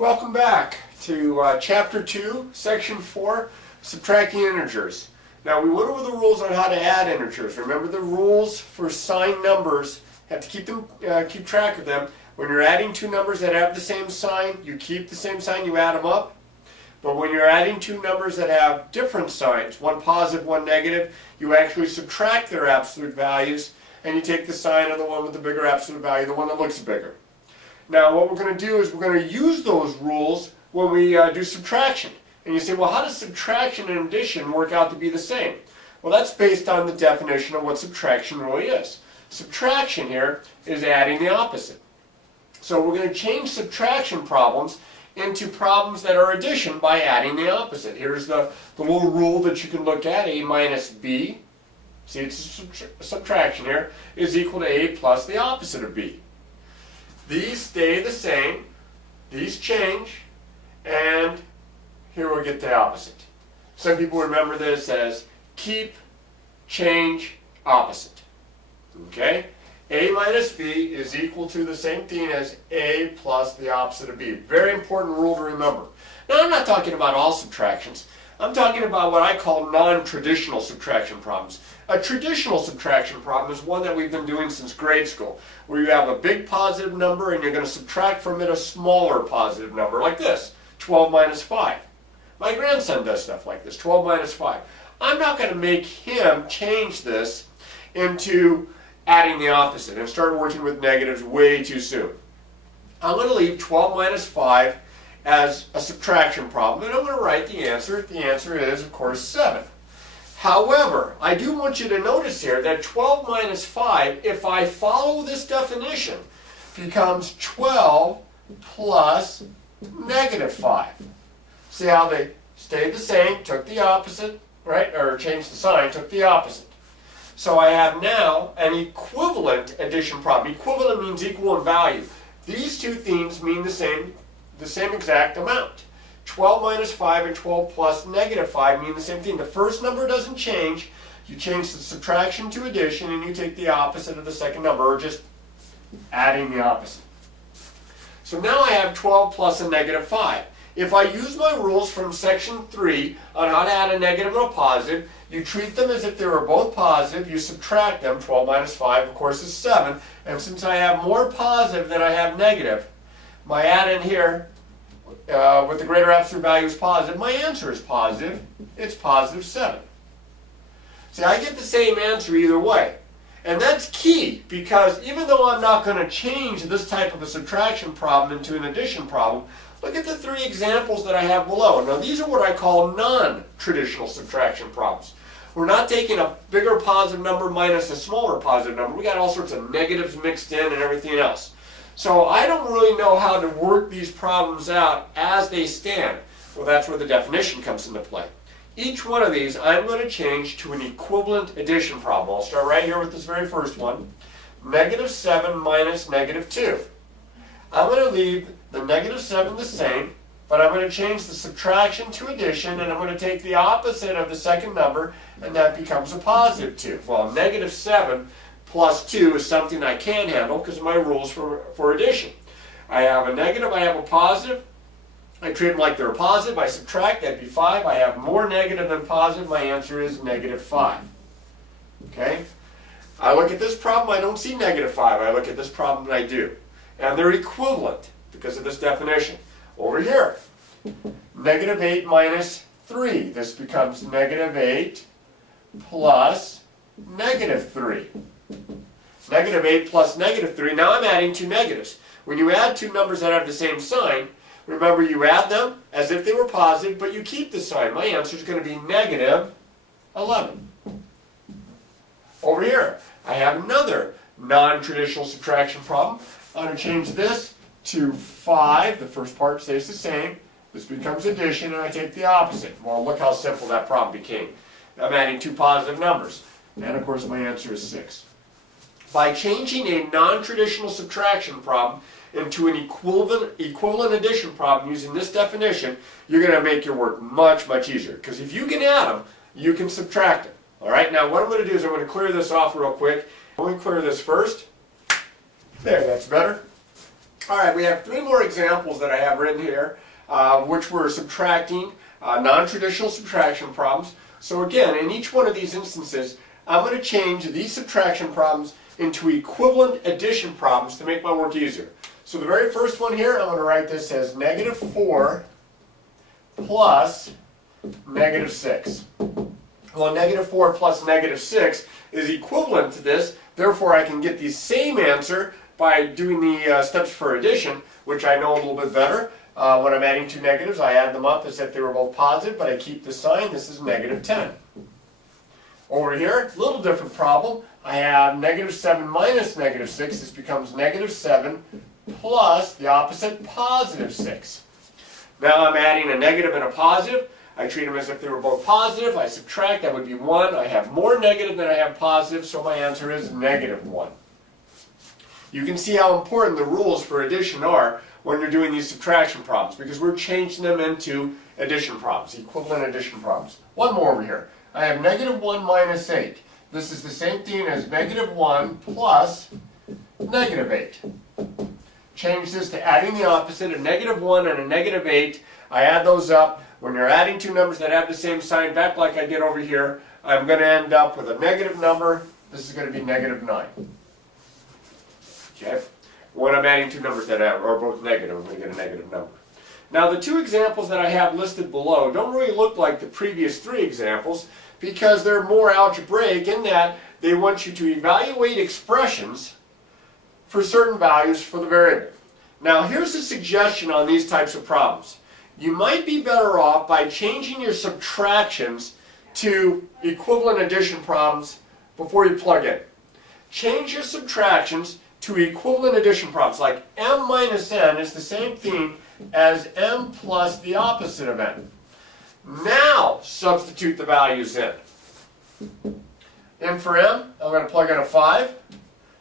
Welcome back to Chapter 2, Section 4, Subtracting Integers. Now we went over the rules on how to add integers. Remember the rules for signed numbers. Have to keep track of them. When you're adding two numbers that have the same sign, you keep the same sign, you add them up. But when you're adding two numbers that have different signs, one positive, one negative, you actually subtract their absolute values and you take the sign of the one with the bigger absolute value, the one that looks bigger. Now what we're going to do is we're going to use those rules when we do subtraction. And you say, well, how does subtraction and addition work out to be the same? Well, that's based on the definition of what subtraction really is. Subtraction here is adding the opposite. So we're going to change subtraction problems into problems that are addition by adding the opposite. Here's the little rule that you can look at, a minus b, see it's a subtraction here, is equal to a plus the opposite of b. These stay the same, these change, and here we'll get the opposite. Some people remember this as keep, change, opposite. Okay? A minus b is equal to the same thing as a plus the opposite of b. Very important rule to remember. Now I'm not talking about all subtractions. I'm talking about what I call non-traditional subtraction problems. A traditional subtraction problem is one that we've been doing since grade school, where you have a big positive number and you're going to subtract from it a smaller positive number, like this, 12 minus 5. My grandson does stuff like this, 12 minus 5. I'm not going to make him change this into adding the opposite and start working with negatives way too soon. I'm going to leave 12 minus 5 as a subtraction problem, and I'm going to write the answer. The answer is, of course, 7. However, I do want you to notice here that 12 minus 5, if I follow this definition, becomes 12 plus negative 5. See how they stayed the same, took the opposite, right? Or changed the sign, took the opposite. So I have now an equivalent addition problem. Equivalent means equal in value. These two things mean the same exact amount. 12 minus 5 and 12 plus negative 5 mean the same thing. The first number doesn't change. You change the subtraction to addition and you take the opposite of the second number, or just adding the opposite. So now I have 12 plus a negative 5. If I use my rules from section 3 on how to add a negative and a positive, you treat them as if they were both positive, you subtract them. 12 minus 5, of course, is 7. And since I have more positive than I have negative, my add-in here with the greater absolute value is positive. My answer is positive. It's positive 7. See, I get the same answer either way. And that's key, because even though I'm not going to change this type of a subtraction problem into an addition problem, look at the three examples that I have below. Now these are what I call non-traditional subtraction problems. We're not taking a bigger positive number minus a smaller positive number. We got all sorts of negatives mixed in and everything else. So I don't really know how to work these problems out as they stand. Well, that's where the definition comes into play. Each one of these I'm going to change to an equivalent addition problem. I'll start right here with this very first one. Negative 7 minus negative 2. I'm going to leave the negative 7 the same, but I'm going to change the subtraction to addition, and I'm going to take the opposite of the second number, and that becomes a positive 2. Well, negative 7 plus 2 is something I can handle because of my rules for addition. I have a negative, I have a positive. I treat them like they're positive. I subtract, that'd be 5. I have more negative than positive. My answer is negative 5. Okay? I look at this problem, I don't see negative 5. I look at this problem and I do. And they're equivalent because of this definition. Over here, negative 8 minus 3. This becomes negative 8 plus negative 3. Negative 8 plus negative 3. Now I'm adding two negatives. When you add two numbers that have the same sign, remember you add them as if they were positive, but you keep the sign. My answer is going to be negative 11. Over here, I have another non-traditional subtraction problem. I'm going to change this to 5. The first part stays the same. This becomes addition, and I take the opposite. Well, look how simple that problem became. I'm adding two positive numbers. And, of course, my answer is 6. By changing a non-traditional subtraction problem into an equivalent addition problem using this definition, you're going to make your work much, much easier. Because if you can add them, you can subtract them. All right, now what I'm going to do is I'm going to clear this off real quick. I'm going to clear this first. There, that's better. All right, we have three more examples that I have written here, which we're subtracting non-traditional subtraction problems. So again, in each one of these instances, I'm going to change these subtraction problems into equivalent addition problems to make my work easier. So the very first one here, I'm going to write this as -4 plus -6. Well, -4 plus -6 is equivalent to this, therefore I can get the same answer by doing the steps for addition, which I know a little bit better. When I'm adding two negatives, I add them up as if they were both positive, but I keep the sign. This is -10. Over here, a little different problem. I have -7 minus -6. This becomes -7 plus the opposite, +6. Now I'm adding a negative and a positive. I treat them as if they were both positive. I subtract, that would be 1. I have more negative than I have positive, so my answer is -1. You can see how important the rules for addition are when you're doing these subtraction problems, because we're changing them into addition problems, equivalent addition problems. One more over here. I have -1 minus 8. This is the same thing as -1 plus -8. Change this to adding the opposite, a -1 and a -8. I add those up. When you're adding two numbers that have the same sign, back like I did over here, I'm going to end up with a negative number. This is going to be -9. Okay? When I'm adding two numbers that are both negative, I'm going to get a negative number. Now the two examples that I have listed below don't really look like the previous three examples because they're more algebraic in that they want you to evaluate expressions for certain values for the variable. Now here's a suggestion on these types of problems. You might be better off by changing your subtractions to equivalent addition problems before you plug in. Change your subtractions to equivalent addition problems, like m minus n is the same thing as m plus the opposite of n. Now substitute the values in. And for m, I'm going to plug in a 5.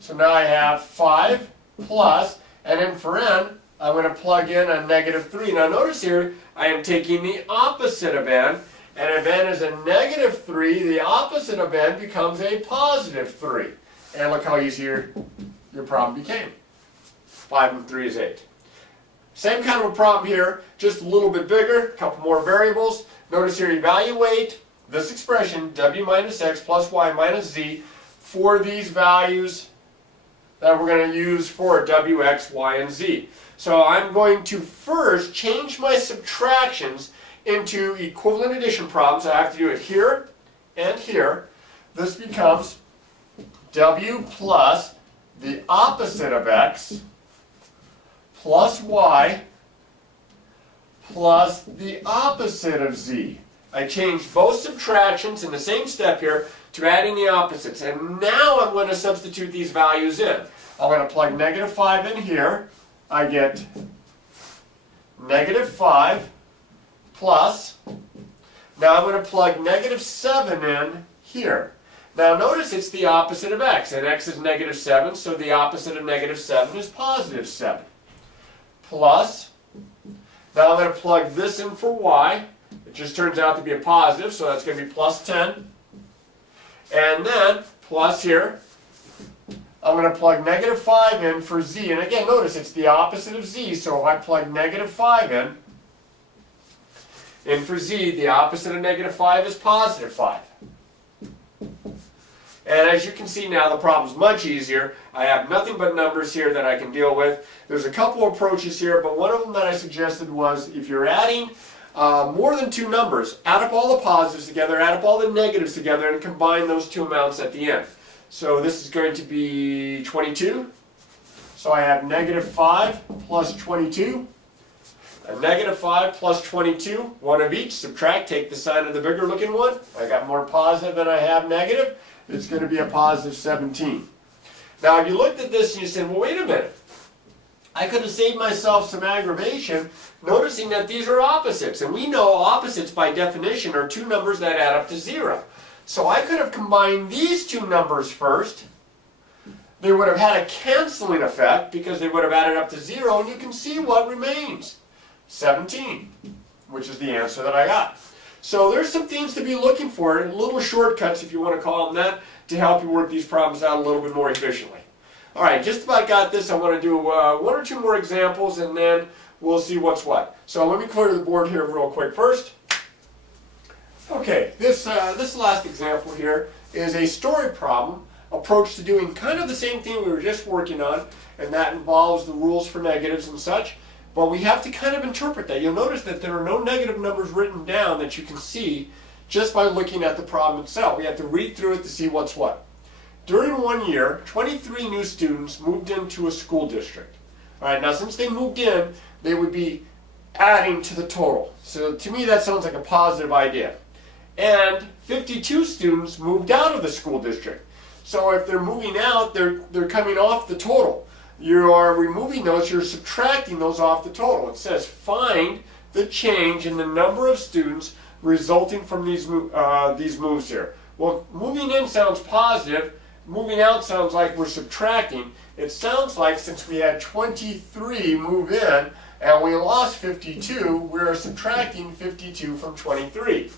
So now I have 5 plus, and then for n, I'm going to plug in a -3. Now notice here, I am taking the opposite of n, and if n is a -3, the opposite of n becomes a +3. And look how easy your problem became. 5 and 3 is 8. Same kind of a problem here, just a little bit bigger, a couple more variables. Notice here, evaluate this expression, w minus x plus y minus z, for these values that we're going to use for w, x, y, and z. So I'm going to first change my subtractions into equivalent addition problems. I have to do it here and here. This becomes w plus the opposite of x plus y plus the opposite of z. I changed both subtractions in the same step here to adding the opposites. And now I'm going to substitute these values in. I'm going to plug -5 in here. I get -5 plus, now I'm going to plug -7 in here. Now notice it's the opposite of x, and x is -7, so the opposite of -7 is +7. Plus, now I'm going to plug this in for y. It just turns out to be a positive, so that's going to be +10. And then, plus here, I'm going to plug -5 in for z. And again, notice it's the opposite of z, so if I plug -5 in for z, the opposite of -5 is +5. And as you can see now, the problem's much easier. I have nothing but numbers here that I can deal with. There's a couple approaches here, but one of them that I suggested was if you're adding more than two numbers, add up all the positives together, add up all the negatives together, and combine those two amounts at the end. So this is going to be 22. So I have -5 plus 22. A -5 plus 22, one of each. Subtract, take the sign of the bigger looking one. I got more positive than I have negative. It's going to be a +17. Now if you looked at this and you said, well, wait a minute. I could have saved myself some aggravation noticing that these are opposites. And we know opposites by definition are two numbers that add up to 0. So I could have combined these two numbers first. They would have had a canceling effect because they would have added up to 0, and you can see what remains. 17, which is the answer that I got. So there's some things to be looking for, little shortcuts if you want to call them that, to help you work these problems out a little bit more efficiently. All right, just about got this. I want to do one or two more examples, and then we'll see what's what. So let me clear the board here real quick first. Okay, this last example here is a story problem approach to doing kind of the same thing we were just working on, and that involves the rules for negatives and such. But we have to kind of interpret that. You'll notice that there are no negative numbers written down that you can see just by looking at the problem itself. We have to read through it to see what's what. During 1 year, 23 new students moved into a school district. All right, now since they moved in, they would be adding to the total. So to me that sounds like a positive idea. And 52 students moved out of the school district. So if they're moving out, they're coming off the total. You are removing those, you're subtracting those off the total. It says find the change in the number of students resulting from these moves here. Well, moving in sounds positive, moving out sounds like we're subtracting. It sounds like since we had 23 move in and we lost 52, we're subtracting 52 from 23.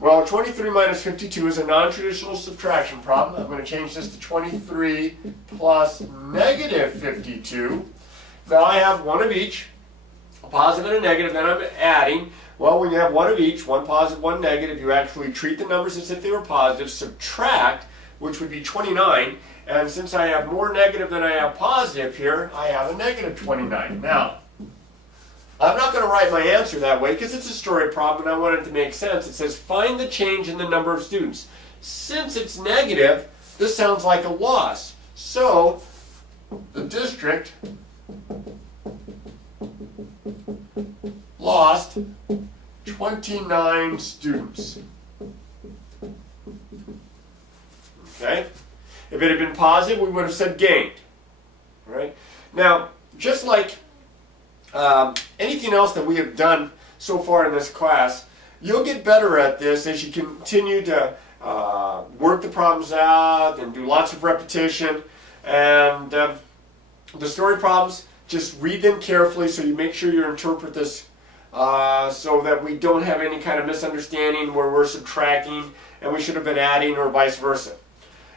Well, 23 minus 52 is a non-traditional subtraction problem. I'm going to change this to 23 plus negative 52. Now I have one of each, a positive and a negative, then I'm adding. Well, when you have one of each, one positive, one negative, you actually treat the numbers as if they were positive, subtract, which would be 29, and since I have more negative than I have positive here, I have a negative 29. Now, I'm not going to write my answer that way because it's a story problem and I want it to make sense. It says find the change in the number of students. Since it's negative, this sounds like a loss. So the district lost 29 students. Okay? If it had been positive, we would have said gained. All right? Now, just like anything else that we have done so far in this class, you'll get better at this as you continue to work the problems out and do lots of repetition. And the story problems, just read them carefully so you make sure you interpret this so that we don't have any kind of misunderstanding where we're subtracting and we should have been adding or vice versa.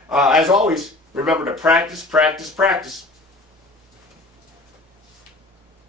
As always, remember to practice, practice, practice.